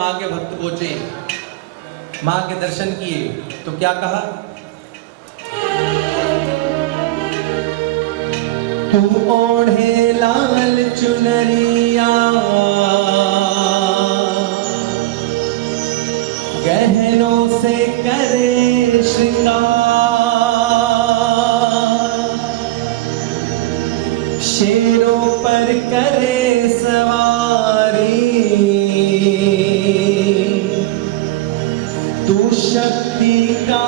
माँ के भक्त पहुंचे, माँ के दर्शन किए तो क्या कहा? तू ओढ़े लाल चुनरिया गहनों से करे श्रृंगार, शेरों पर करे सवारी, तू शक्ति का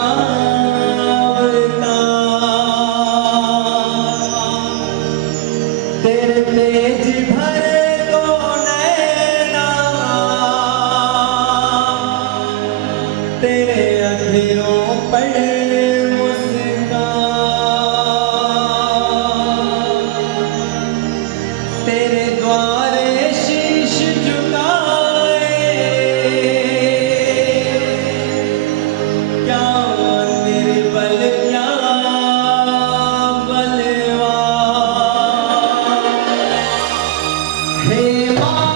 अवतार, तेरे तेज भरे दो नैना, तेरे अंधेरों पर मुस्कान, तेरे द्वारे शीश झुकाए, क्या निर्बल क्या बलवान। हे माँ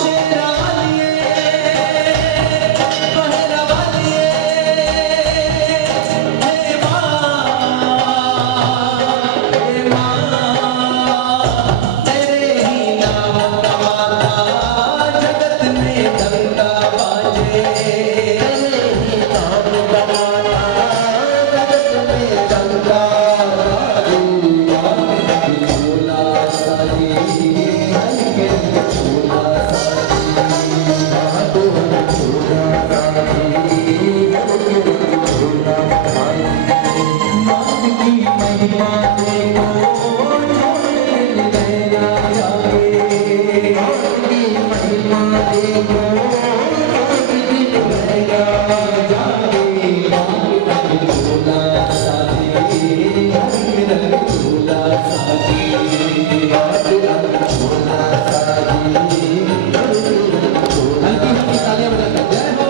शेरावालिए, बहरावालिए, हे माँ, तेरे ही नाम का माता जगत में डंका बाजे, तेरे ही नाम का माता जगत में डंका बाजे। झूला साजी हल्के झूला साजी, तो झूला साजी हल्के झूला साजी, माँ की महिमा देखो छोड़ने लेना जाए, माँ की महिमा देखो छोड़ने लेना जाए। झूला साजी हल्के झूला साजी, झूला साजी हल्की हल्की तालियां बजाकर जय हो।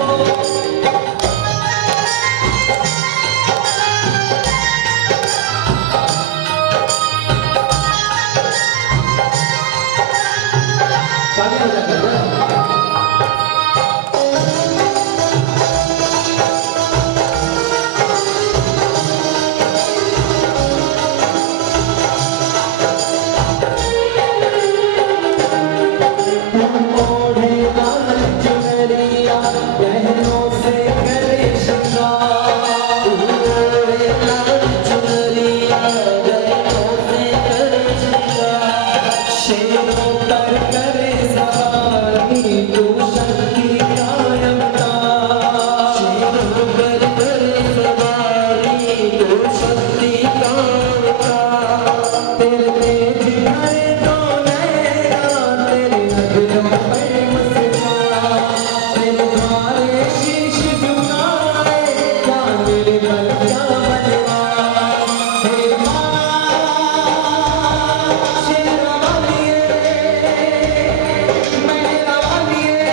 तालियां बजाकर जय हो। ओढ़े लाल चुनरिया गहनों से करे श्रृंगार, ओढ़े लाल चुनरिया गहनों से करे श्रृंगार, शेरों पर करे सवारी, तू शक्ति का अवतार, शेरों पर करे सवारी, तू शक्ति का अवतार, तेरे तेज भरे दो नैना, तेरे नगरों पर मुस्कान, तेरे द्वारे शीश झुकाए, क्या निर्बल क्या बलवान। हे माँ शेरावालिए, मेहरावालिए,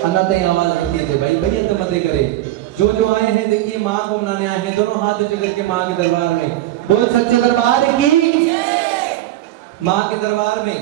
अन्ना तई आवाज रखिए थे भाई, भैया तो मत करे। जो आए हैं देखिए माँ को मनाने आए हैं, दोनों हाथ ऊंचे करके माँ के दरबार में बोल, सच्चे दरबार की, माँ के दरबार में